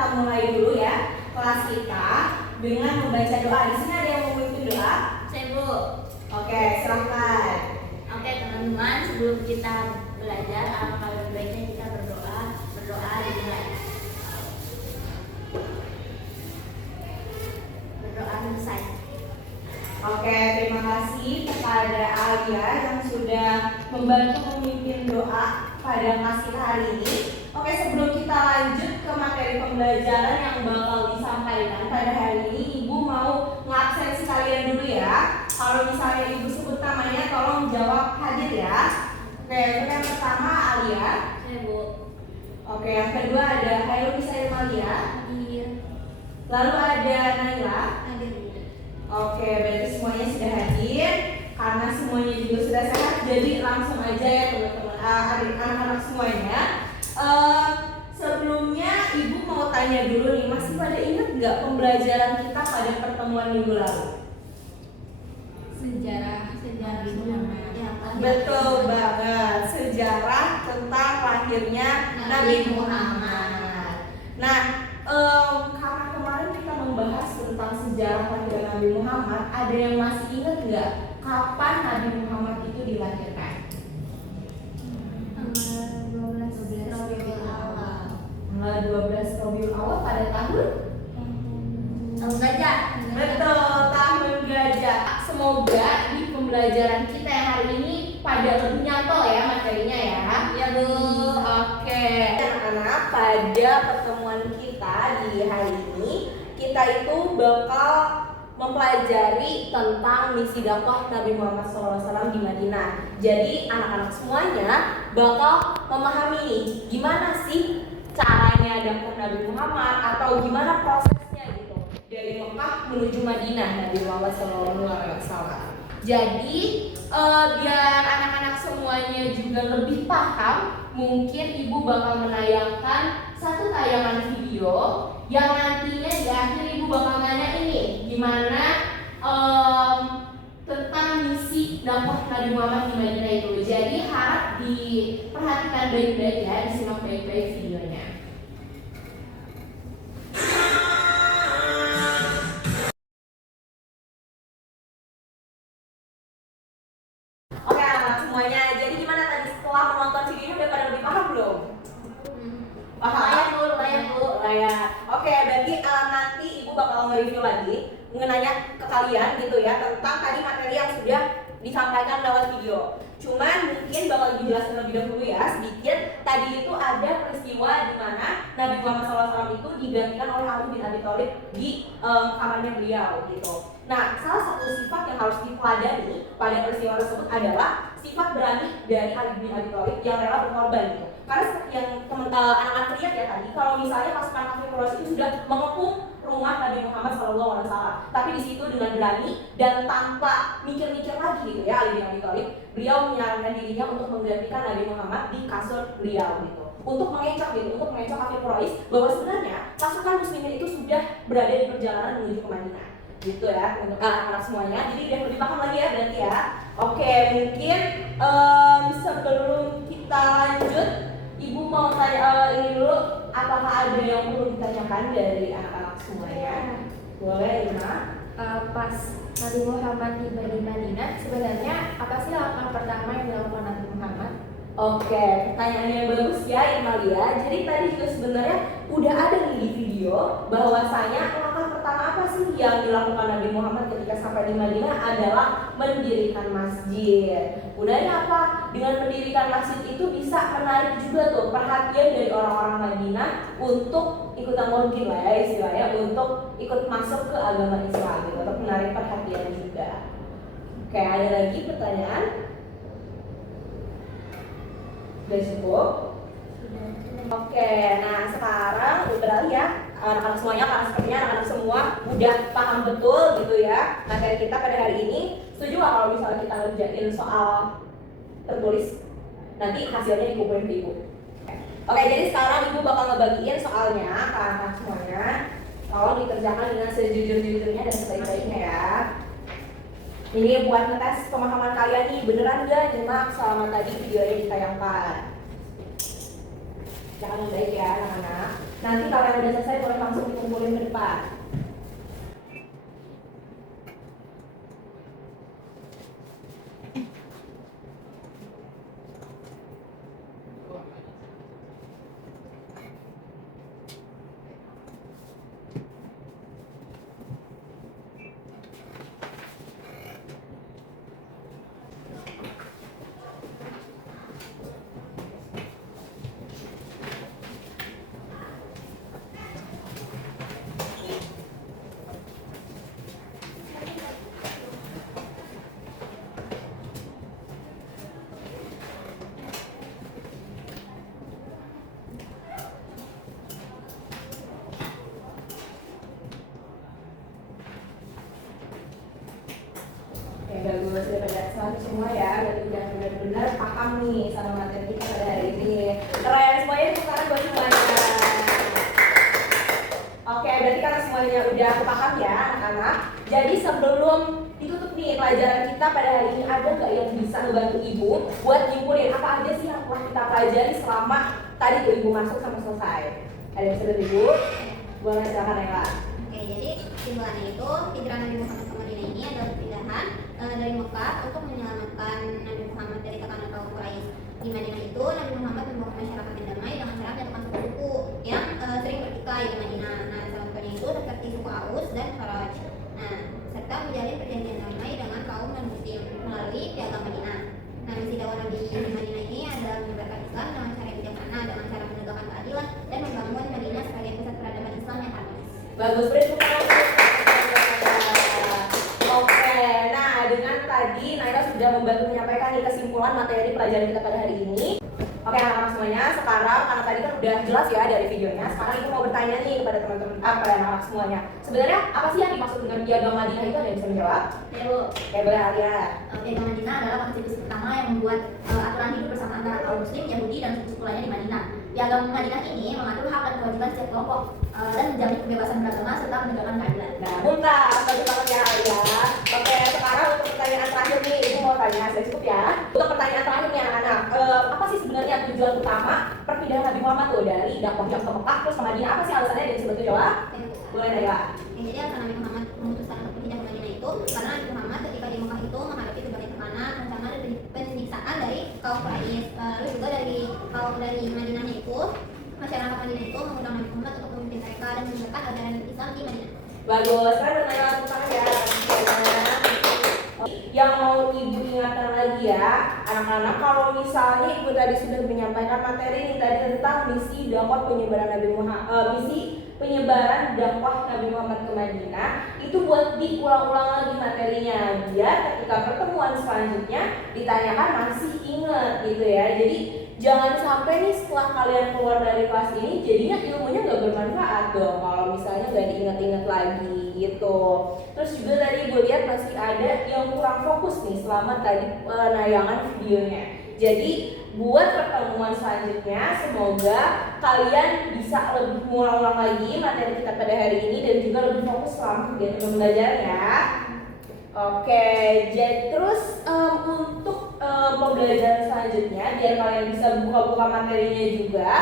kita mulai dulu ya kelas kita dengan membaca doa. Di sini ada yang mau memimpin doa? Saya Bu. Oke, silahkan. Oke teman-teman, sebelum kita belajar, alangkah lebih baiknya kita berdoa dimulai. Berdoa selesai. Oke, terima kasih kepada Alia yang sudah membantu memimpin doa pada kelas kita hari ini. Oke, sebelum kita lanjut ke materi pembelajaran yang bakal disampaikan pada hari ini, Ibu mau ngabsensi kalian dulu ya. Kalau misalnya Ibu sebut namanya, tolong jawab hadir ya. Oke, untuk yang pertama Alia. Saya Bu. Oke, yang kedua ada Hairul Misail Malia. Hadir. Lalu ada Naila. Hadir Bu. Oke, berarti semuanya sudah hadir. Karena semuanya juga sudah sehat, jadi langsung aja ya teman-teman, anak-anak semuanya. Sebelumnya Ibu mau tanya dulu nih, masih pada ingat nggak pembelajaran kita pada pertemuan minggu lalu? Sejarah Muhammad. Betul banget, sejarah tentang lahirnya Nabi Muhammad. Nah, karena kemarin kita membahas tentang sejarah lahirnya Nabi Muhammad, ada yang masih ingat nggak kapan Nabi Muhammad itu dilahirkan? 12 Rabiul Awal pada tahun? Tahun gajah. Betul, tahun gajah. Semoga di pembelajaran kita yang hari ini pada lebih nyantol ya materinya ya. Ya Bu. Oke, anak-anak, pada pertemuan kita di hari ini kita itu bakal mempelajari tentang misi dakwah Nabi Muhammad SAW di Madinah. Jadi anak-anak semuanya bakal memahami nih, gimana sih caranya dakwah Nabi Muhammad atau gimana prosesnya gitu dari Mekah menuju Madinah Nabi Muhammad SAW. Jadi biar anak-anak semuanya juga lebih paham, mungkin Ibu bakal menayangkan satu tayangan video yang nantinya di akhir Ibu bakal nanya ini gimana tentang misi dakwah Nabi Muhammad di Madinah itu. Jadi harap diperhatikan baik-baik ya, disimak baik-baik videonya. Oke anak-anak semuanya, jadi gimana tadi setelah menonton videonya udah pada lebih paham belum? Paham? Layak Bu. Layak. Oke, berarti nanti Ibu bakal nge-review lagi mengenanya ke kalian gitu ya tentang tadi materi yang sudah disampaikan lewat video. Cuman mungkin bakal dijelaskan lebih dahulu ya sedikit. Tadi itu ada peristiwa di mana Nabi Muhammad SAW itu digantikan oleh Ali bin Abi Thalib di kamarnya beliau gitu. Nah, salah satu sifat yang harus dipelajari pada peristiwa tersebut adalah sifat berani dari Ali bin Abi Thalib yang rela berkorban gitu. Karena seperti yang anak-anak lihat ya tadi, kalau misalnya pasukan kafir Quraisy itu sudah mengepung rumah Nabi Muhammad SAW, tapi di situ dengan berani dan tanpa mikir-mikir lagi gitu ya Ali bin Abi Thalib, beliau menyarankan dirinya untuk menggantikan Nabi Muhammad di kasur beliau gitu, untuk mengecoh kafir Quraisy bahwa sebenarnya pasukan muslimin itu sudah berada di perjalanan menuju ke Madinah gitu ya untuk anak-anak semuanya. Jadi udah lebih paham lagi ya berarti ya. Oke, mungkin sebelum kita lanjut, Ibu mau tanya ini dulu, apakah ada yang perlu ditanyakan dari anak-anak semuanya? Boleh, Ima. Pas Nabi Muhammad tiba di Madinah, sebenarnya apa sih langkah pertama yang dilakukan Nabi Muhammad? Oke, pertanyaannya yang bagus ya Imalia. Jadi tadi juga sebenarnya udah ada nih di video bahwasanya langkah pertama apa sih yang dilakukan Nabi Muhammad ketika sampai di Madinah adalah mendirikan masjid. Udahnya apa? Dengan mendirikan masjid itu bisa menarik juga tuh perhatian dari orang-orang Madinah untuk ikutan mungkin lah ya istilahnya, untuk ikut masuk ke agama Islam gitu, untuk menarik perhatian juga. Oke, ada lagi pertanyaan? Sudah cukup? Oke, nah sekarang udah beralih ya anak-anak semuanya, karena sepertinya anak-anak semua udah paham betul gitu ya materi kita pada hari ini. Setuju gak kalau misalnya kita ngerjain soal tertulis, nanti hasilnya dikumpulin ke Ibu? Oke, jadi sekarang Ibu bakal ngebagiin soalnya ke anak-anak semuanya. Tolong dikerjakan dengan sejujur-jujurnya dan sebaik-baiknya ya. Ini buat ngetes pemahaman kalian nih, beneran gak nyimak selama tadi videonya ditayangkan. Jangan yang baik ya anak-anak. Nanti kalau yang udah selesai boleh langsung dikumpulin ke depan. Bagus, udah pada selalu semua ya, berarti udah benar-benar paham nih sama materi kita pada hari ini. Keren semuanya, tepuk tangan buat semuanya. Oke, berarti karena semuanya udah paham ya anak-anak. Jadi sebelum ditutup nih pelajaran kita pada hari ini, ada nggak yang bisa membantu ibu buat nyimpulin apa aja sih yang telah kita pelajari selama tadi tuh ibu masuk sampai selesai? Ada yang bisa dari ibu? Boleh silakan Ella. Oke, jadi kesimpulannya itu hijrah Nabi Muhammad ke Madinah ini adalah pindahan dari Mekah untuk menyelamatkan Nabi Muhammad dari tekanan kaum Quraisy. Di Madinah itu Nabi Muhammad membawa masyarakat yang damai dengan cara menyatukan suku-suku yang sering bertikai di Madinah. Nah, salah satunya itu seperti suku Aus dan Kharaj. Nah, serta menjalin perjanjian damai dengan kaum non-Muslim melalui piagam Madinah. Nah, misi dakwah Nabi di Madinah ini adalah menyebarkan Islam dengan cara yang bijaksana, dengan cara menegakkan keadilan dan membangun Madinah sebagai pusat peradaban Islam yang harmonis. Bagus, beri tepuk tangan. Oke, nah dengan tadi Naira sudah membantu menyampaikan nih kesimpulan materi pelajaran kita pada hari ini. Oke anak-anak semuanya, sekarang karena tadi kan udah jelas ya dari videonya, sekarang ibu mau bertanya nih kepada teman-teman, pada anak-anak semuanya. Sebenarnya apa sih yang dimaksud dengan piagam Madinah itu, ada yang bisa menjawab? Ya Bu, Oke, boleh Alia. piagam Madinah adalah konstitusi pertama yang membuat aturan hidup bersama antara kaum Muslim, Yahudi, dan suku-suku lainnya di Madinah. Piagam Madinah ini mengatur hak dan kewajiban setiap kelompok dan menjamin kebebasan beragama serta menegakkan keadilan. Nah, muntah, bagus banget ya Alia. Oke, sekarang untuk pertanyaan terakhir nih, ibu mau tanya, sudah cukup ya? Untuk pertanyaan terakhir nih anak-anak, apa sih sebenarnya tujuan utama perpindahan Nabi Muhammad tuh dari dakwah yang ke Mekah terus ke Madinah? Apa sih alasannya, dan bisa jawab? Boleh Naila. Jadi alasan Nabi Muhammad memutuskan untuk pindah ke Madinah itu karena Nabi Muhammad ketika di Mekah itu menghadapi berbagai tekanan, ancaman dan penyiksaan dari kaum Quraisy. Lalu juga dari Madinahnya itu masyarakat Madinah itu mengundang Nabi Muhammad untuk memimpin mereka dan menyebarkan ajaran Islam di Madinah. Bagus, saya bertanya tentang ya. Yang mau ibu ingatkan lagi ya, anak-anak, kalau misalnya ibu tadi sudah menyampaikan materi ini tadi tentang misi dakwah penyebaran Nabi Muhammad, misi penyebaran dakwah Nabi Muhammad ke Madinah, itu buat diulang-ulang lagi materinya biar ketika pertemuan selanjutnya ditanyakan masih ingat gitu ya. Jadi jangan sampai nih setelah kalian keluar dari kelas ini jadinya ilmunya nggak bermanfaat dong kalau misalnya nggak diingat-ingat lagi gitu. Terus juga tadi gue lihat masih ada yang kurang fokus nih selama tadi penayangan videonya. Jadi buat pertemuan selanjutnya semoga kalian bisa lebih mengulang lagi materi kita pada hari ini dan juga lebih fokus selama kegiatan belajar ya. Oke, jadi terus untuk pembelajaran selanjutnya biar kalian bisa buka-buka materinya juga,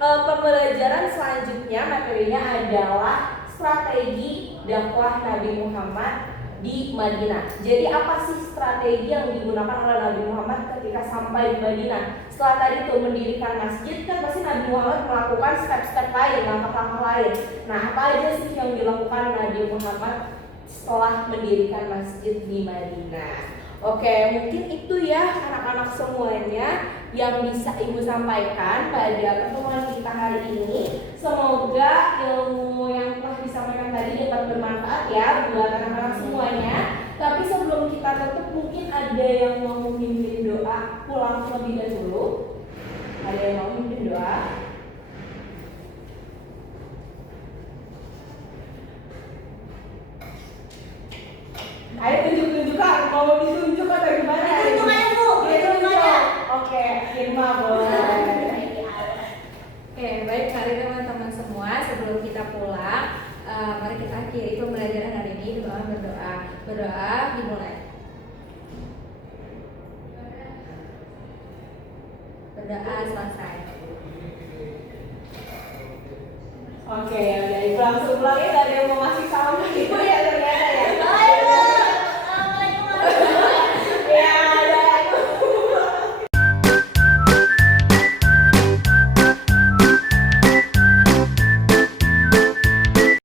pembelajaran selanjutnya materinya adalah strategi dakwah Nabi Muhammad di Madinah. Jadi apa sih strategi yang digunakan oleh Nabi Muhammad ketika sampai di Madinah? Setelah tadi tuh mendirikan masjid, kan pasti Nabi Muhammad melakukan step-step lain, langkah-langkah lain. Nah, apa aja sih yang dilakukan Nabi Muhammad setelah mendirikan masjid di Madinah? Oke, mungkin itu ya anak-anak semuanya yang bisa ibu sampaikan pada pertemuan kita hari ini. Semoga ilmu yang telah disampaikan tadi dapat bermanfaat ya buat anak-anak semuanya. Tapi sebelum kita tutup, mungkin ada yang mau memimpin doa pulang terlebih dahulu. Ada yang mau memimpin doa? Ayo tunjuk-tunjukkan, mau ditunjuk atau gimana? Tunjuk aja Bu, tunjuk aja. Oke, Irma boleh. Oke, baik kali teman-teman semua, sebelum kita pulang, mari kita akhiri pembelajaran hari ini dengan berdoa. Berdoa dimulai. Berdoa selesai. Oke, ya udah ibu langsung pulang ya, gak ada yang mau ngasih salam ke ibu ya.